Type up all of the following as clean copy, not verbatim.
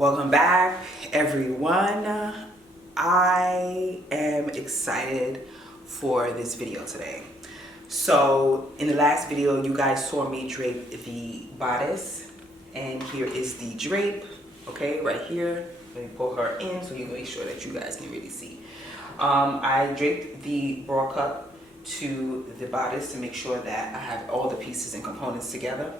Welcome back, everyone. I am excited for this video today. So in the last video, you guys saw me drape the bodice, and here is the drape, okay, right here. Let me pull her in so you can make sure that you guys can really see. I draped the bra cup to the bodice to make sure that I have all the pieces and components together.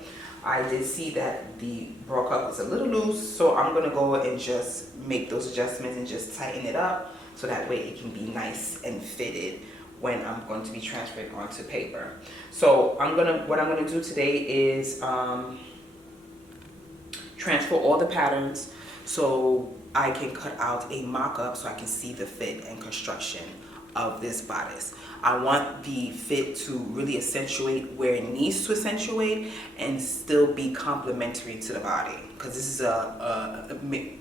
I did see that the bra cup is a little loose, so I'm gonna go and just make those adjustments and just tighten it up so that way it can be nice and fitted when I'm going to be transferring onto paper. So what I'm gonna do today is transfer all the patterns so I can cut out a mock-up so I can see the fit and construction of this bodice. I want the fit to really accentuate where it needs to accentuate and still be complementary to the body, because this is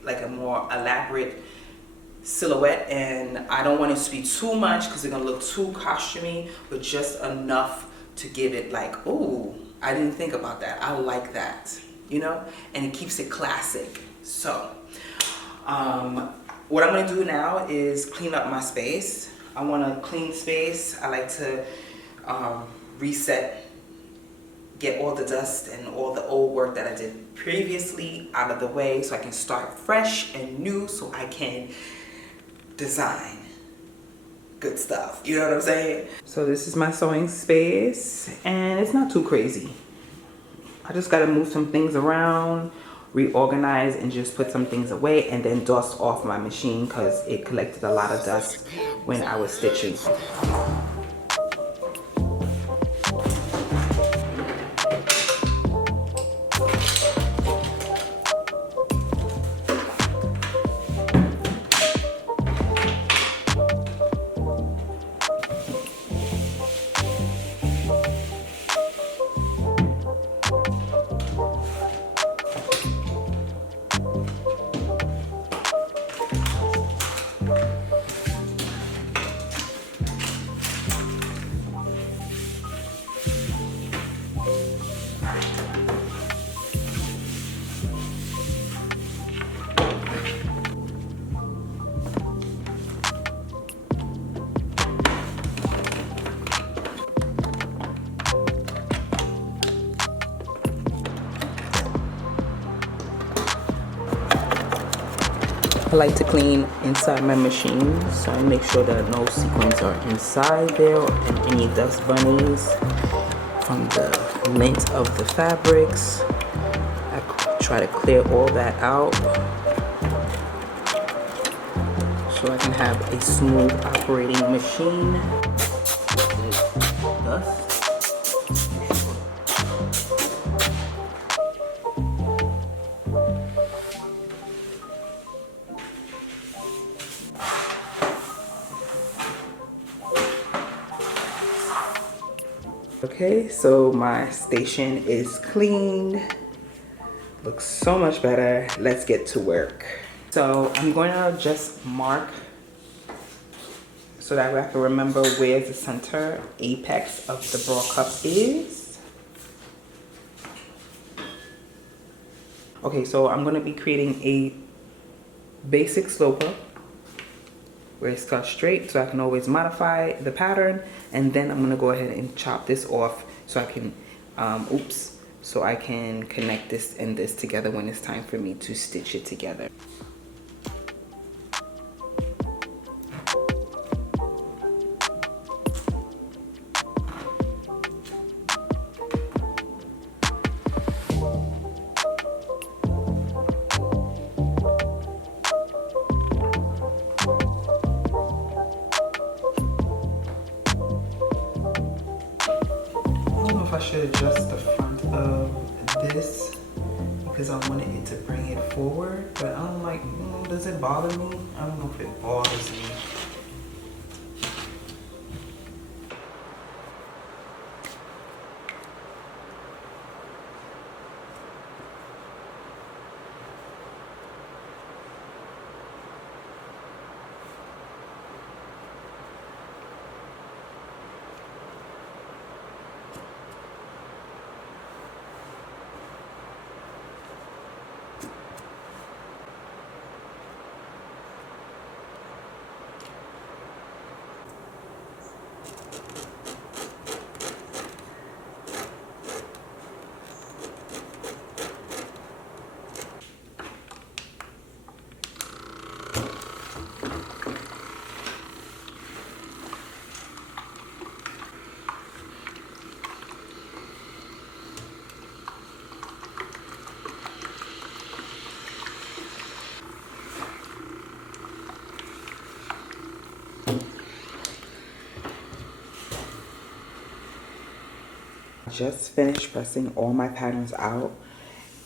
like a more elaborate silhouette, and I don't want it to be too much because it's gonna look too costumey, but just enough to give it like, oh, I didn't think about that, I like that, you know, and it keeps it classic. So what I'm gonna do now is clean up my space. I want a clean space. I like to reset, get all the dust and all the old work that I did previously out of the way so I can start fresh and new, so I can design good stuff. You know what I'm saying? So this is my sewing space, and it's not too crazy. I just gotta move some things around, reorganize, and just put some things away, and then dust off my machine because it collected a lot of dust when I was stitching. I like to clean inside my machine, so I make sure that no sequins are inside there and any dust bunnies from the lint of the fabrics. I try to clear all that out so I can have a smooth operating machine. Dust. Okay, so my station is cleaned. Looks so much better. Let's get to work. So I'm going to just mark so that I can remember where the center apex of the bra cup is. Okay, so I'm going to be creating a basic sloper where it's cut straight, so I can always modify the pattern, and then I'm going to go ahead and chop this off so I can so I can connect this and this together when it's time for me to stitch it together. I should adjust the front of this because I wanted it to bring it forward, but I'm like, does it bother me? I don't know if it bothers me. just finished pressing all my patterns out,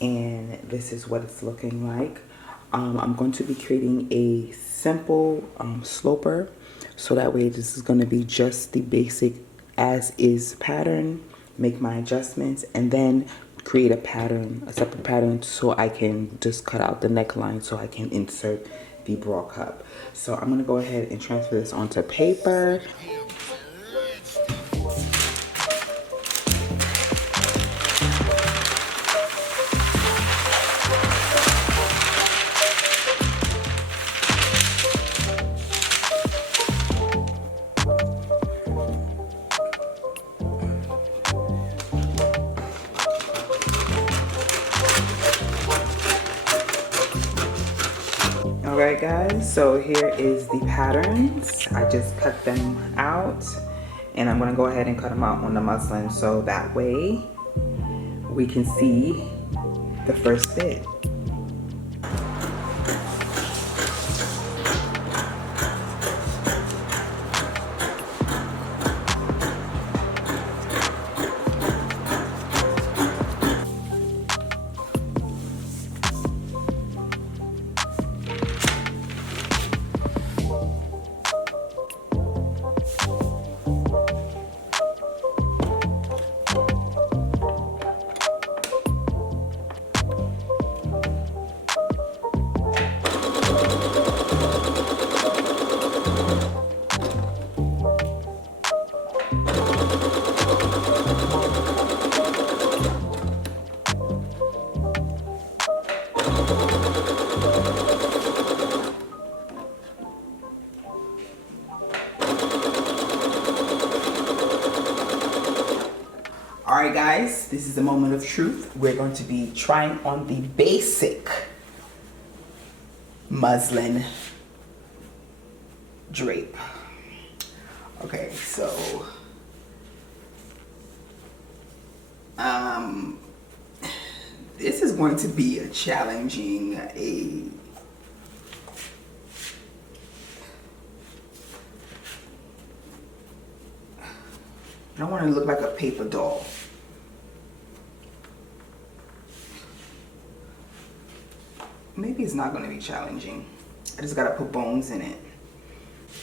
and this is what it's looking like. I'm going to be creating a simple sloper, so that way this is going to be just the basic as is pattern, make my adjustments, and then create a pattern, a separate pattern, so I can just cut out the neckline so I can insert the bra cup. So I'm going to go ahead and transfer this onto paper. Alright guys, so here is the patterns. I just cut them out, and I'm going to go ahead and cut them out on the muslin so that way we can see the first fit. Alright guys, this is the moment of truth. We're going to be trying on the basic muslin drape. Okay, so this is going to be a challenging I don't want to look like a paper doll. Maybe it's not going to be challenging. I just got to put bones in it.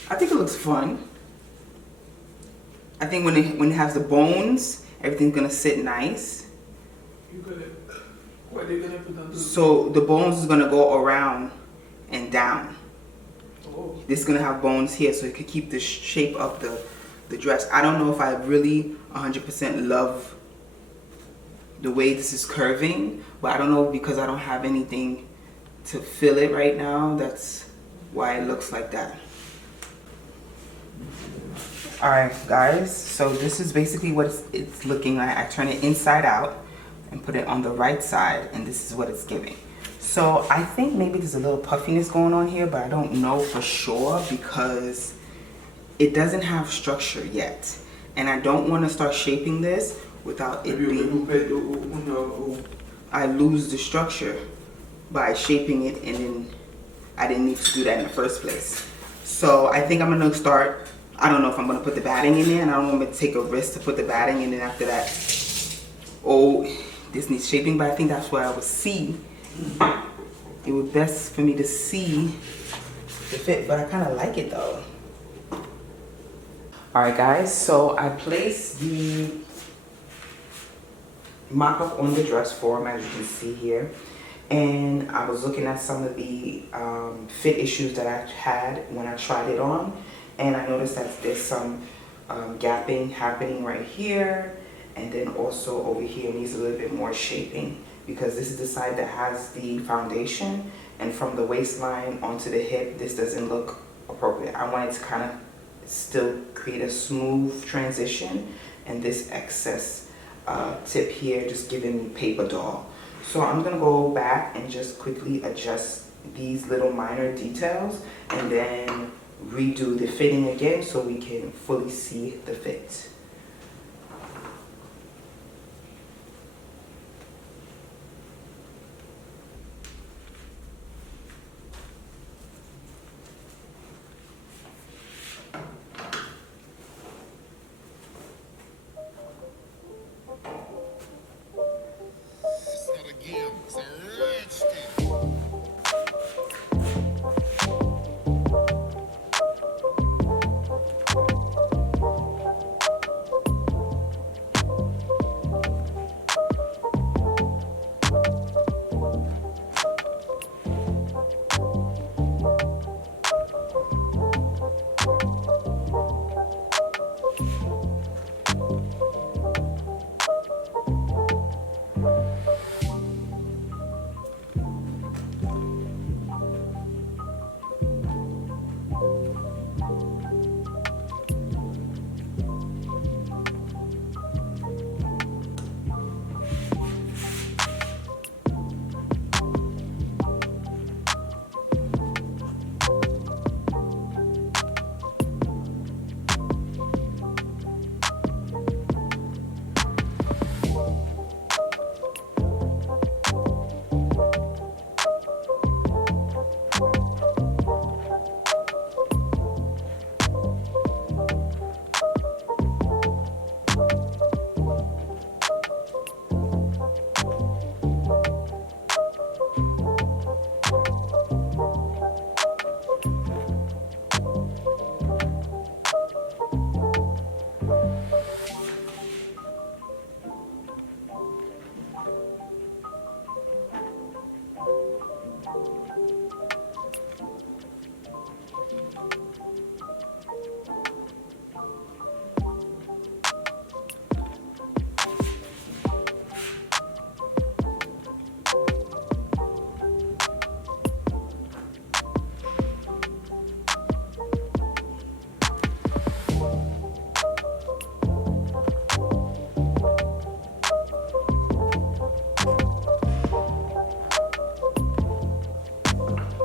I think it looks fun. I think when it has the bones, everything's going to sit nice. What are you going to put on? So the bones is going to go around and down. Oh. This is going to have bones here so it could keep the shape of the dress. I don't know if I really 100% love the way this is curving, but I don't know, because I don't have anything to fill it right now. That's why it looks like that. Alright guys, so this is basically what it's looking like. I turn it inside out and put it on the right side, and this is what it's giving. So I think maybe there's a little puffiness going on here, but I don't know for sure because it doesn't have structure yet, and I don't want to start shaping this without it being, I lose the structure by shaping it, and then I didn't need to do that in the first place. So I think I'm gonna start, I don't know if I'm gonna put the batting in there, and I don't want to take a risk to put the batting, and then after that, oh, this needs shaping. But I think that's where I would see, it would best for me to see the fit, but I kind of like it though. Alright guys, so I placed the mock-up on the dress form, as you can see here, and I was looking at some of the fit issues that I had when I tried it on, and I noticed that there's some gapping happening right here, and then also over here needs a little bit more shaping, because this is the side that has the foundation, and from the waistline onto the hip, this doesn't look appropriate. I wanted to kind of still create a smooth transition, and this excess tip here just giving paper doll. So I'm gonna go back and just quickly adjust these little minor details, and then redo the fitting again so we can fully see the fit.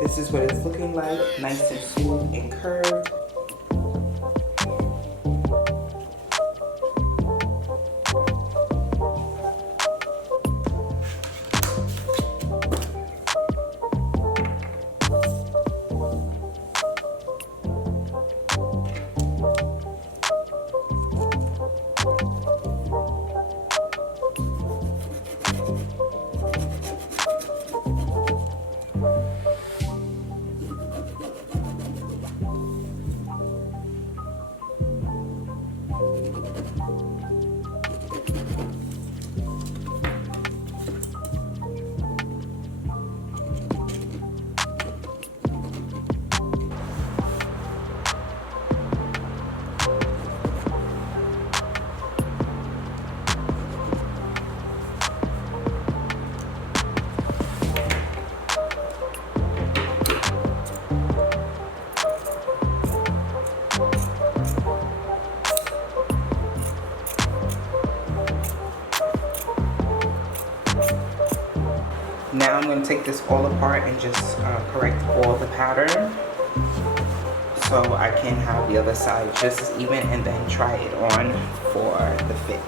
This is what it's looking like, nice and smooth and curved. Now I'm going to take this all apart and just correct all the pattern so I can have the other side just as even and then try it on for the fit.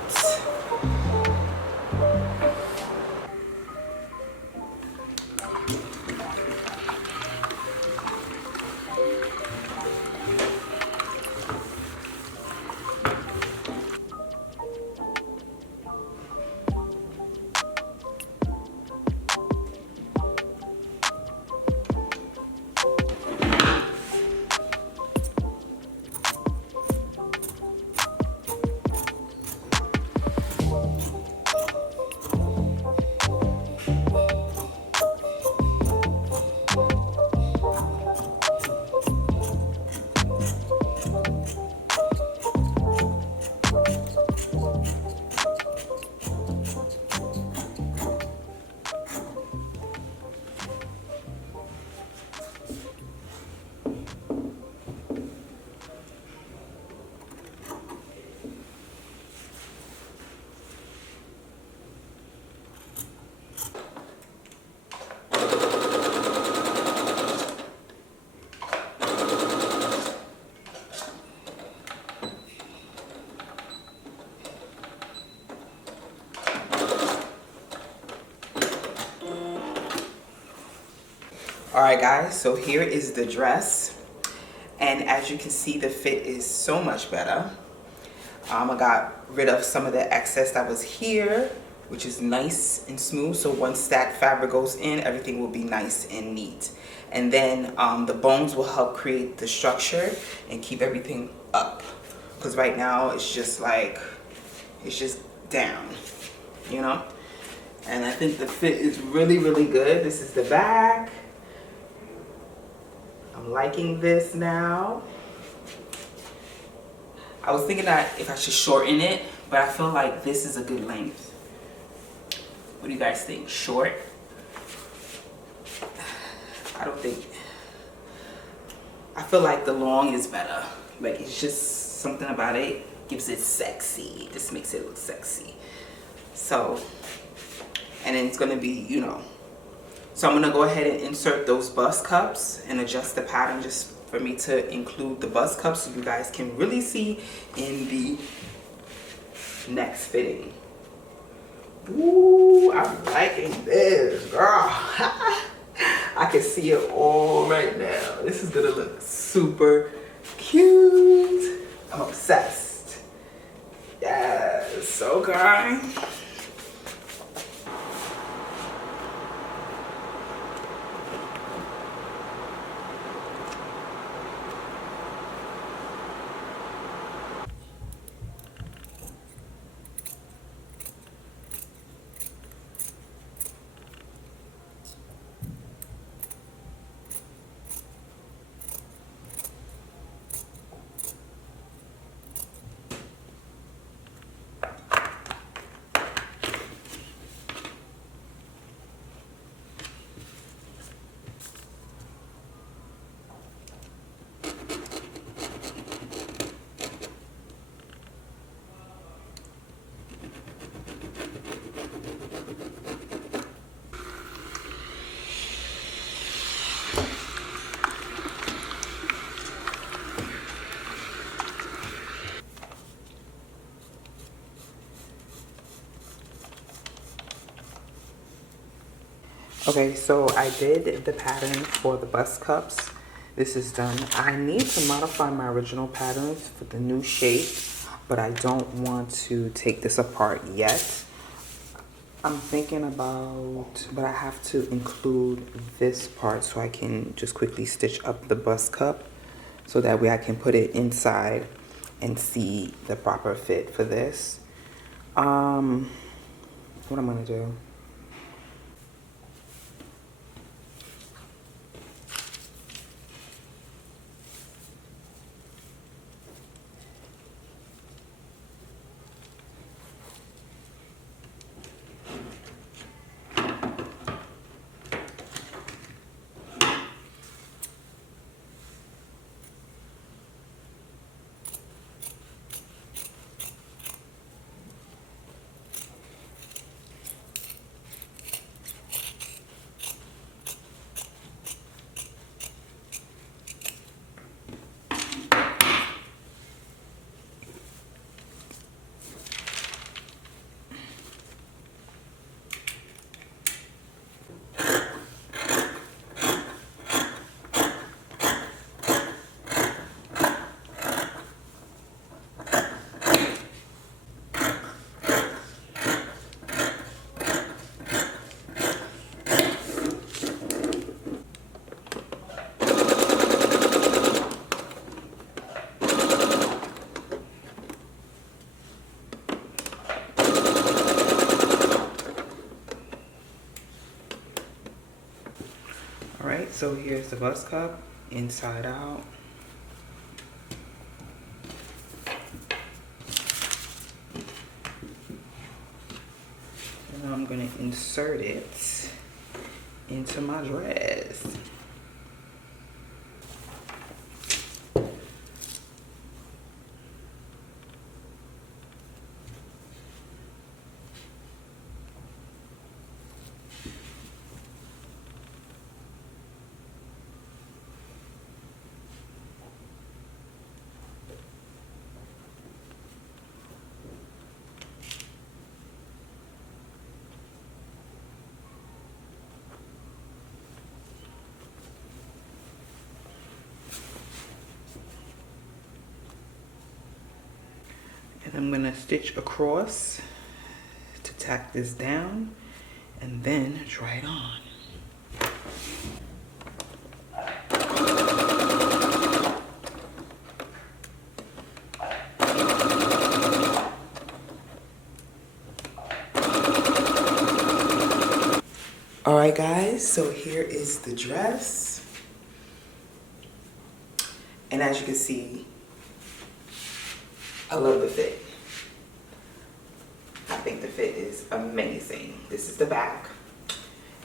Alright guys, so here is the dress, and as you can see the fit is so much better. I got rid of some of the excess that was here, which is nice and smooth, so once that fabric goes in, everything will be nice and neat. And then the bones will help create the structure and keep everything up, because right now it's just like, it's just down, you know. And I think the fit is really good. This is the back. I'm liking this now. I was thinking that if I should shorten it, but I feel like this is a good length. What do you guys think? Short? I don't think. I feel like the long is better. Like, it's just something about it gives it sexy. It just makes it look sexy. So, and then it's gonna be, you know. So I'm gonna go ahead and insert those bust cups and adjust the pattern just for me to include the bust cups so you guys can really see in the next fitting. Ooh, I'm liking this, girl. I can see it all right now. This is gonna look super cute. I'm obsessed. Yes, okay. Okay, so I did the pattern for the bust cups. This is done. I need to modify my original patterns for the new shape, but I don't want to take this apart yet. I'm thinking about, but I have to include this part so I can just quickly stitch up the bust cup so that way I can put it inside and see the proper fit for this. What I'm gonna do. Alright, so here's the bust cup, inside out. And now I'm going to insert it into my dress. And I'm gonna stitch across to tack this down and then try it on. All right, guys, so here is the dress. And as you can see, I love the fit. I think the fit is amazing. This is the back.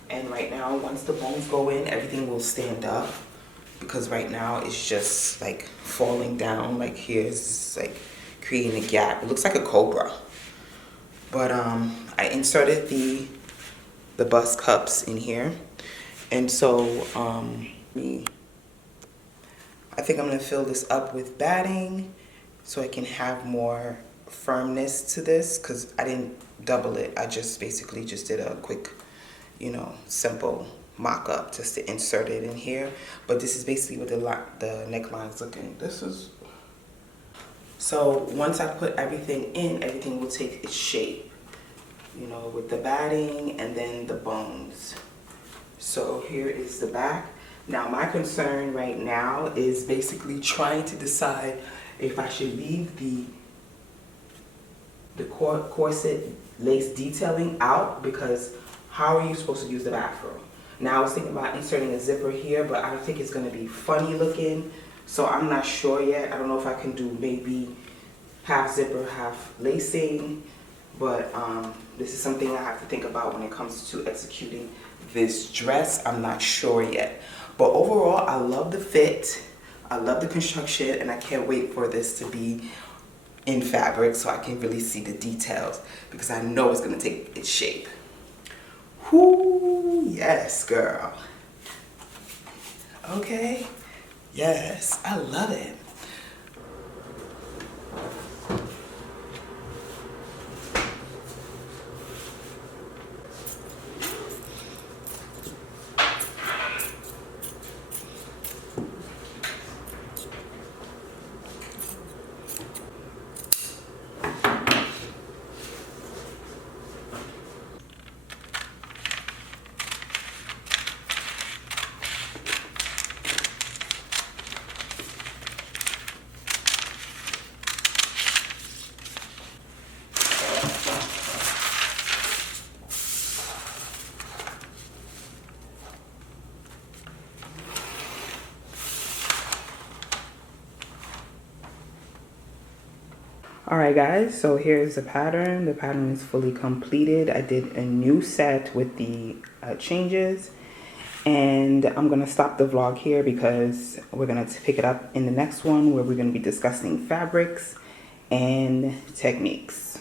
And right now, once the bones go in, everything will stand up. Because right now, it's just like falling down. Like here's like creating a gap. It looks like a cobra. But I inserted the bust cups in here. And so I think I'm gonna fill this up with batting so I can have more firmness to this, because I didn't double it. I just basically just did a quick, you know, simple mock-up just to insert it in here. But this is basically what the neckline's looking. This is, so once I put everything in, everything will take its shape, you know, with the batting and then the bones. So here is the back. Now my concern right now is basically trying to decide if I should leave the corset lace detailing out, because how are you supposed to use the bathroom? Now I was thinking about inserting a zipper here, but I think it's gonna be funny looking. So I'm not sure yet. I don't know if I can do maybe half zipper, half lacing, but this is something I have to think about when it comes to executing this dress. I'm not sure yet. But overall, I love the fit. I love the construction, and I can't wait for this to be in fabric so I can really see the details, because I know it's gonna take its shape. Whoo, yes, girl. Okay, yes, I love it. Alright guys, so here's the pattern. The pattern is fully completed. I did a new set with the changes, and I'm gonna stop the vlog here because we're gonna pick it up in the next one where we're gonna be discussing fabrics and techniques.